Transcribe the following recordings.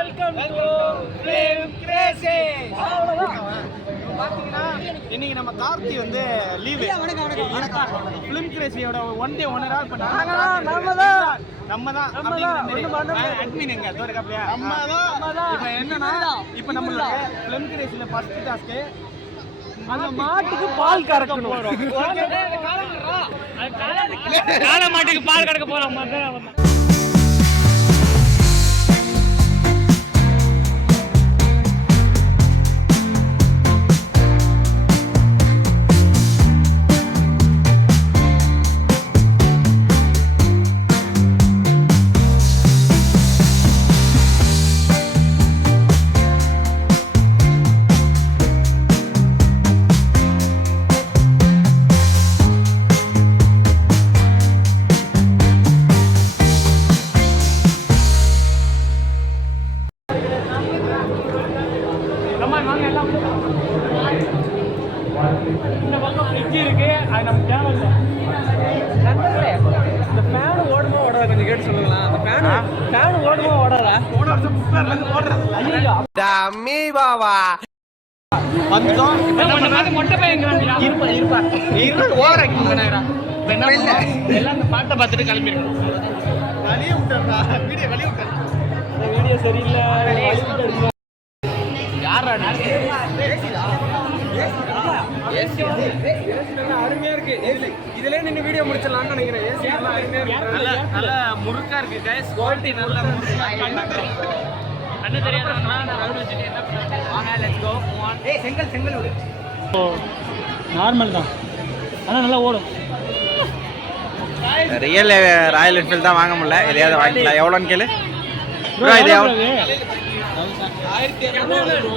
Welcome to film Crazy. பாத்தீங்கன்னா இன்னைக்கு நம்ம கார்த்தி வந்து லீவு. ஃபிலிம் கிரேசியோட ஒன் டே ஓனரா இப்ப நம்ம தான் அட்மின் எங்க தோறக்கப்லையா இப்ப என்னன்னா இப்ப நம்மளோட ஃபிலிம் கிரேசில ஃபர்ஸ்ட் டாஸ்க் அந்த மாட்டுக்கு பால் கறக்கணும். காளை மாட்டுக்கு பால் கறக்க போறோம். இந்த பக்கம் ஃப்ரிட்ஜ் இருக்கு. அது நம்ம சேனல்ல இந்த ஃபேன் ஓடுமா ஓடாத கொஞ்சம் கேட்டு சொல்லுங்களா. அந்த ஃபேன் ஓடுமா ஓடாதா? டம்மி பாவா வந்துட்டோம். மொட்டை பையன் ஓவர் ஆக்டிங் பண்ணாரா? எல்லாம் அந்த பாட்டை பார்த்துட்டு கிளம்பிருக்கோம். வெளியே விட்டாரா? வீடியோ சரியில்லை. யாரா அருமையா இருக்கு. இதுல நின்று வீடியோ முடிச்சிடலாம்னு நினைக்கிறேன். ஏசி நல்லா அருமையா இருக்கு. நல்லா முறுக்கா இருக்கு கைஸ். குவாலிட்டி நல்லா கண்ணு தெரியாதவங்களா நான் ரவுண்ட் வச்சுட்டு என்ன பண்ணுறேன். வாங்க லெட்ஸ் கோ மூவ் ஆன். செங்கல் விடு. நார்மல் தான் ஆனால் நல்லா ஓடும். ரியல் ராயல் என்ஃபீல்ட் தான் வாங்க முடியல. எதையாவது வாங்கிக்கலாம். எவ்வளோன்னு கேளு. இது எவ்வளோ?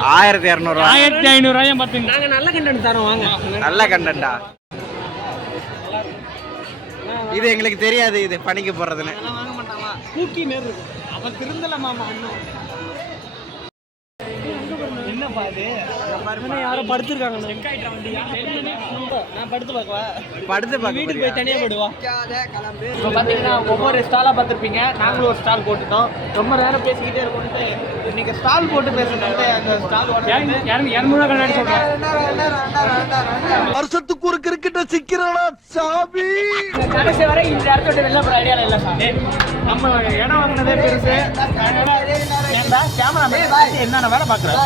1200. 1500 பார்த்துங்க. நாங்கள் நல்ல கண்டென்ட் தரோம். வாங்க. நல்ல கண்டென்ட்டா? இது எங்களுக்கு தெரியாது. இது பணிக்கு போடுறதுன்னு வாங்க மாட்டாங்களா? தூக்கி நேர் இருக்கும். அவன் திருந்தலாமா? இன்னும் என்னப்பா இது? யாரும் படுத்துருக்காங்க. நான் படுத்து பார்க்கவா? வீட்டுக்கு போய் தனியாக போடுவா. இப்போ பார்த்தீங்கன்னா ஒவ்வொரு ஸ்டாலாக பார்த்துருப்பீங்க. நாங்களும் ஒரு ஸ்டால் போட்டுட்டோம். ரொம்ப நேரம் பேசிக்கிட்டே இருக்கோன்ட்டு இன்னைக்கு ஸ்டால் போட்டு பேசுறது. அந்த ஸ்டால் 200 கண்ணாடி சொல்றேன். வருஷத்துக்கு ஒரு கிரிக்கெட்ட சிக்கிறடா சாமி. கடைசி வரை இந்த இடத்த விட்டு வெளில போற ஐடியால இல்ல சாமி. நம்ம இடம் வாங்கினதே பெருசு. என்னென்ன வேலை பார்க்குறேன்.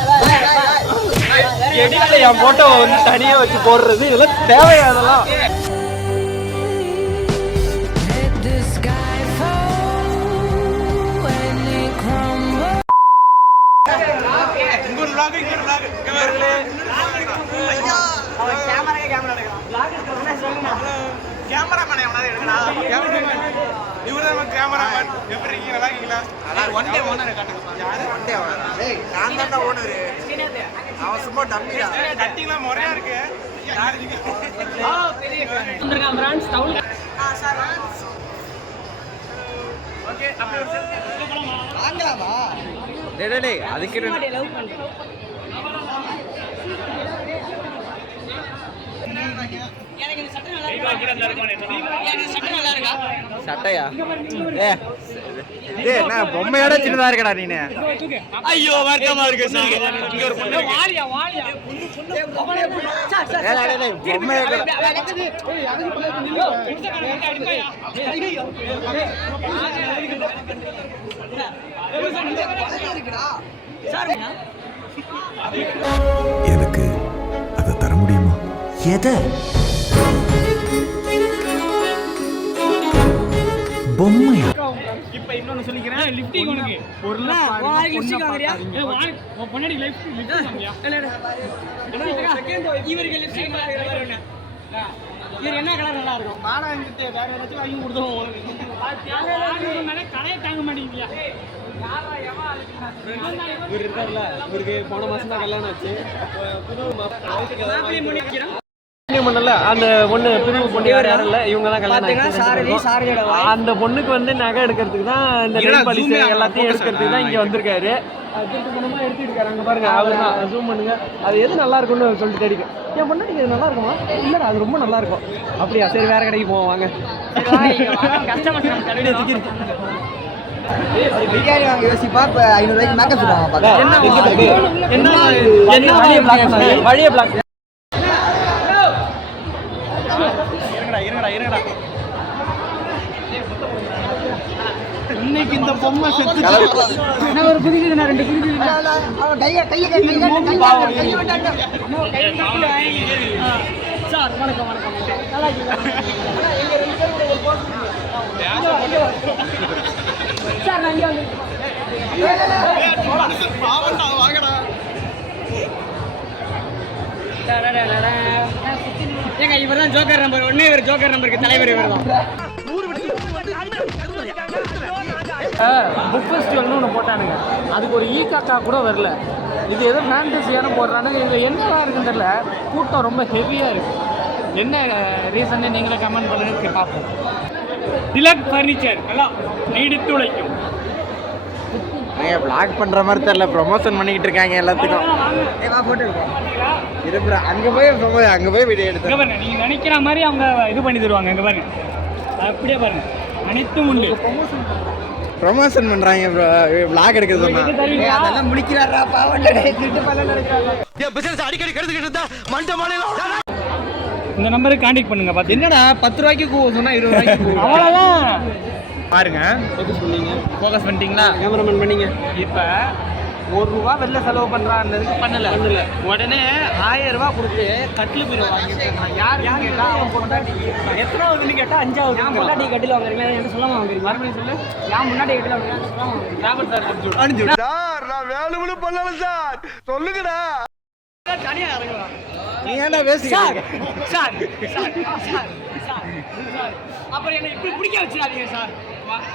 என் போட்டோவை வந்து தனியாக வச்சு போடுறது இதெல்லாம் தேவையானதெல்லாம். அதுக்கு சட்டையா? என்ன பொம்மையோட சின்னதா இருக்கடா நீனு? ஐயோ வருத்தமா இருக்கு சார். எனக்கு அதை தர முடியுமா? எதை? பொம்மையா? இப்ப இன்னொன்னு சொல்லிக்கிறேன். லிஃப்டிங் உனக்கு ஒரு வாங்கி லிஃப்டிங் வாங்குறியா? பொண்ணடி லிஃப்டிங் வாங்குறியா? இல்ல செகண்ட் இவருக்கு லிஃப்டிங் வாங்குறவங்க இவர் என்ன கலர் நல்லா இருக்கும்? மாடா என்கிட்ட வேற ஏதாச்சும் வாங்கி கொடுத்துருவோம். கடையை தாங்க மாட்டேங்கிறியா? இவர் இருக்காருல்ல, இவருக்கு போன மாசம் தான் கல்யாணம் ஆச்சு. அந்த பொண்ணு பிரிவு பொண்ணு யாரும் இல்ல, இவங்க தான் கல்யாணம். அந்த பொண்ணுக்கு வந்து நகை எடுக்கிறதுக்கு தான் இந்த நெல் பாலிஷ் எல்லாத்தையும் எடுக்கிறதுக்கு தான் இங்க வந்திருக்காரு. திருப்பணமா எடுத்துட்டு இருக்காரு. அங்க பாருங்க, அவர் தான். ஜூம் பண்ணுங்க. அது எது நல்லா இருக்கும்னு சொல்லிட்டு தேடிக்கும். என் பொண்ணு இது நல்லா இருக்குமா? இல்லடா அது ரொம்ப நல்லா இருக்கும். அப்படியா? சரி வேற கடைக்கு போவோம் வாங்க. பிரியாணி வாங்க யோசிப்பா இப்போ 500 ரூபாய்க்கு மேக்கப் சொல்லுவாங்க. என்ன வழிய பிளாக் இருங்கடா இன்னைக்கு இந்த பொம்மை செத்து ஒரு புதிக்குதுண்ணா 2 புதிக்குதுண்ணா. அவன் கையை சார் வணக்கம் நல்லா சார் நான் இங்கே ஏங்க இவர் தான் ஜோக்கர் நம்பர் 1. இவர் ஜோக்கர் நம்பருக்கு தலைவர் இவர் தான். புக் ஃபெஸ்டிவல்னு ஒன்று போட்டானுங்க, அதுக்கு ஒரு காக்கா கூட வரல. இது ஏதோ ஃபேண்டசியான போடுறானுங்க. இதில் என்னவா இருக்குன்னு தெரியல, கூட்டம் ரொம்ப ஹெவியாக இருக்குது. என்ன ரீசன்னு நீங்களே கமெண்ட் பண்ணுங்க பார்ப்போம். திலக் ஃபர்னிச்சர் எல்லாம் நீடித்து உழைக்கும். நீங்கள் பிளாக் பண்ணுற மாதிரி தெரியல, ப்ரொமோஷன் பண்ணிக்கிட்டு இருக்காங்க எல்லாத்துக்கும். இருப்புறா அங்கே போய் வீடியோ எடுத்து பாருங்க, நீங்கள் நினைக்கிற மாதிரி அவங்க இது பண்ணி தருவாங்க. இங்கே பாருங்க, அப்படியே பாருங்க, அனைத்தும் உண்டு. ப்ரொமோஷன் பண்ணுறாங்க பிளாக் எடுக்க சொன்னா. அதெல்லாம் முடிக்கிறாரா பாவம். அடிக்கடி கெடுத்துக்கிட்டு இருந்தா மண்ட மாநிலம். இந்த நம்பருக்கு கான்டாக்ட் பண்ணுங்க. பார்த்து என்னடா 10 ரூபாய்க்கு சொன்னா 20 ரூபாய்க்கு அவ்வளோதான். பாருங்க. எப்படி சொன்னீங்க? ஃபோக்கஸ் பண்ணிட்டீங்களா? கேமராமேன் பண்ணீங்க. இப்போ ₹1 வெளில செலவு பண்ணுறான்றதுக்கு பண்ணல. உடனே 1000 ரூபா கொடுத்து கட்டில் பீரோ வாங்கிட்டு யார் கேட்டா அவன் பொண்டாட்டி. எத்தனாவதுன்னு கேட்டால் 5வது. என் பொண்டாட்டி கட்டில் வாங்குறீங்க எனக்கு சொல்லாமல் வாங்குறீங்க. மறுபடியும் சொல்லு, என் முன்னாடி கட்டில் வாங்குறீங்க சொல்லாமல் வாங்குறீங்க. சார் அனுப்பிச்சு சார் நான் வேணும்னு பண்ணல சார், சொல்லுங்கடா. தனியாக இறங்கலாம். நீ ஏன்டா பேசுறீங்க? சார் அப்புறம் என்ன இப்படி பிடிக்க வச்சிடாதீங்க சார்.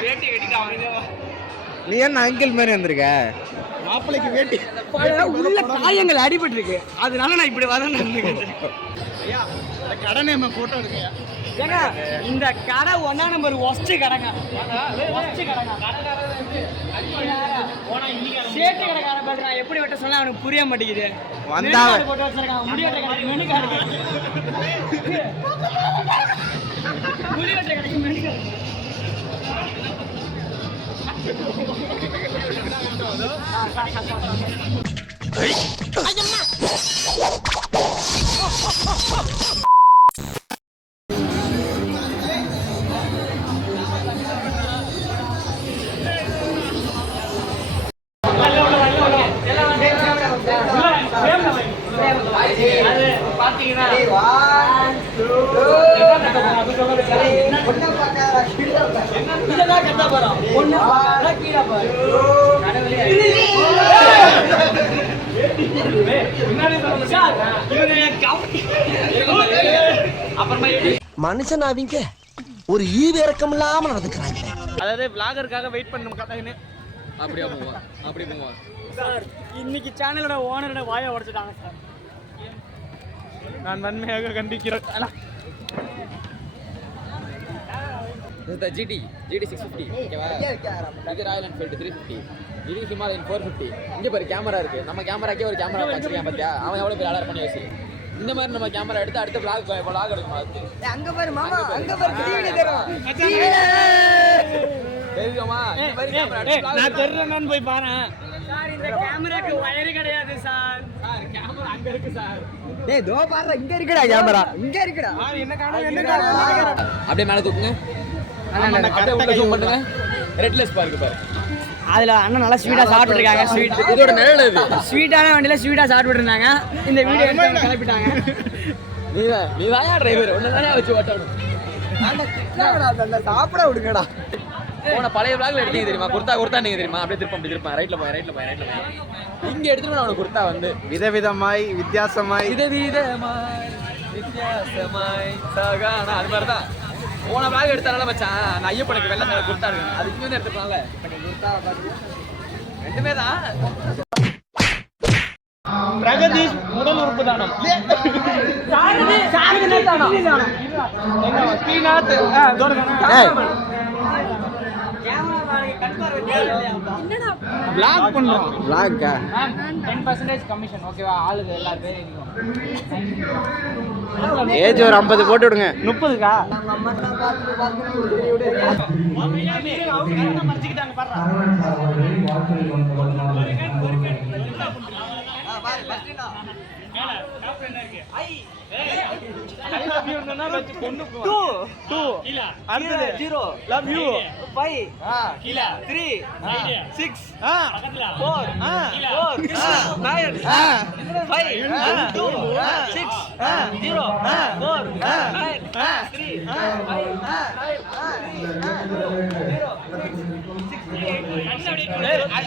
வேட்டி வெட்டிட்டு நீ என்ன அங்கிள் மாதிரி வந்திருக்க? மாப்பிள்ளைக்கு வேட்டி உள்ள காயங்கள் அடிபட்டு இருக்கு, அதனால நான் இப்படி வரேன். கடனை போட்டோ எடுக்க. ஏங்க இந்த கடை 1 நம்பர் ஒஸ்ட் கடைங்க. சேட்டு கடைக்காரன் பேசுறான், எப்படி வெட்ட சொன்னா அவனுக்கு புரிய மாட்டேங்குது. போட்டு வச்சிருக்கான் முடிவெட்ட கடைக்கு மெனு கார்டு. முடிவெட்ட கடைக்கு மெனு கார்டு. பாத்தீங்கன்னா இதெல்லாம் கெட்ட போறோம். மனுஷன் அவங்க ஒரு ஈவு இறக்கம் இல்லாம நடந்துக்கிறாங்க. அதாவது விளாகருக்காக வெயிட் பண்ணணும் கட்டாங்கன்னு அப்படியே போவான். சார் இன்னைக்கு சேனலோட ஓனரோட வாயை உடைச்சிட்டாங்க சார். நான் வன்மையாக கண்டிக்கிறேன். GT 650 ஓகேவா? இது ராயல் என்ஃபீல்டு 350, இது ஹிமாலயன் 450. இங்கே பாரு கேமரா இருக்கு. நம்ம கேமராக்கே ஒரு கேமரா வச்சிருக்கேன் பார்த்தியா? அவன் எவ்வளோ பேர் ஆர்டர் பண்ணி வச்சு இந்த மாதிரி நம்ம கேமரா எடுத்து அடுத்த vlog எடுக்கணும். அதுக்கு அங்க பாரு மாமா, அங்க பாரு டிவி தரோம். தெரியுமா? இந்த மாதிரி கேமரா நான் தெரியலன்னு போய் பாரு சார். இந்த கேமராக்கு வயர் கிடையாது சார். கேமரா அங்க இருக்கு சார். டேய் தோ பாரு, இங்க இருக்குடா கேமரா, இங்க இருக்குடா. என்ன காணோம். அப்படியே மேலே தூக்குங்க. அப்படியே உள்ள ஜூம் பண்ணுங்க. ரெட்லெஸ் பாருக்கு பாரு. அதுல அண்ணன் நல்லா ஸ்வீட்டா சாப்பிட்டு இருக்காங்க. ஸ்வீட் இதோட நிழல் இது. ஸ்வீட்டான வண்டியில ஸ்வீட்டா சாப்பிட்டு இருந்தாங்க. இந்த வீடியோ எடுத்து கிளப்பிட்டாங்க. நீ தாயா டிரைவர், ஒன்னு தானே வச்சு ஓட்டணும். அந்த சாப்பிட விடுங்கடா. போன பழைய vlogல எடுத்தீங்க தெரியுமா? குர்த்தா நீங்க தெரியுமா? அப்படியே திருப்பேன் ரைட்ல போய் இங்க எடுத்துட்டு நான் உனக்கு குர்த்தா வந்து விதவிதமாய் வித்தியாசமாய் சகானா அது மாதிரி தான். போன vlog எடுத்தால மச்சான், நான் ஐயப்பனுக்கு வெள்ளை மேல குர்த்தா எடுக்கணும். அது இங்க வந்து எடுத்துக்கலாம்ல. ரெண்டுமே தான். பிரகதீஷ் உடல் உறுப்பு தானம். vlog பண்றோம் vlog 10% கமிஷன் ஓகேவா ஆளுங்க எல்லாரும் பேர் ஏஜ் ஒரு 50 போட்டு விடுங்க 30க்கா love you 5 3 6 4 9 5 2 6 0 4 9 3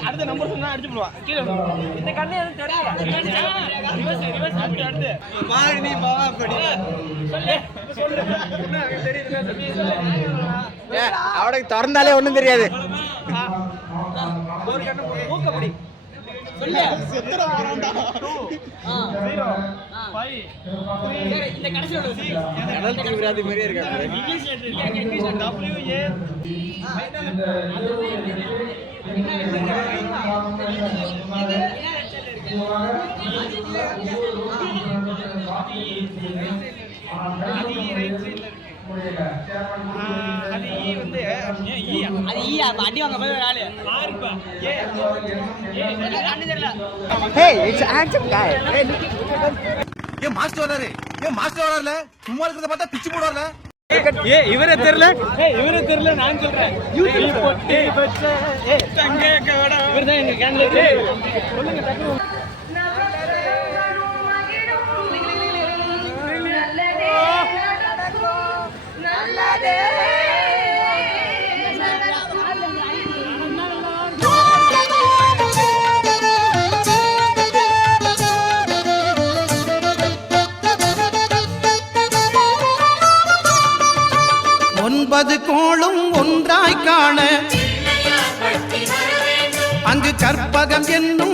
அடுத்த நம்பர் சொன்னா அடிச்சு போடுவான் கீழே இந்த கண்ணே எதுவும் தெரியல ரிவர்ஸ் அடுத்து பாரு நீ பாவா படி சொல்லு அவனுக்கு திறந்தாலே ஒண்ணும் தெரியாது ஒரு கண்ணு மூக்கப்படி சொல்லு செத்துற வாரண்டா 0 5 இந்த கடைசி ஒரு கடல் தீவிராதி மாதிரியே இருக்காங்க இங்கிலீஷ்ல WA அடி வாங்க போய் ஆளு பாருப்பா hey it's handsome guy ஏன் மாஸ்டர் வராரு சும்மா இருக்கிறத பார்த்தா பிச்சு போடுவார்ல இவரே தெரியல நான் சொல்றேன் பொட்டி பச்ச தங்க கவடா இவர்தான் எங்க கேன்ல சொல்லுங்க டக்கு ஒன்பது கோளும் ஒன்றாய் காண அங்கு கற்பகம் என்னும்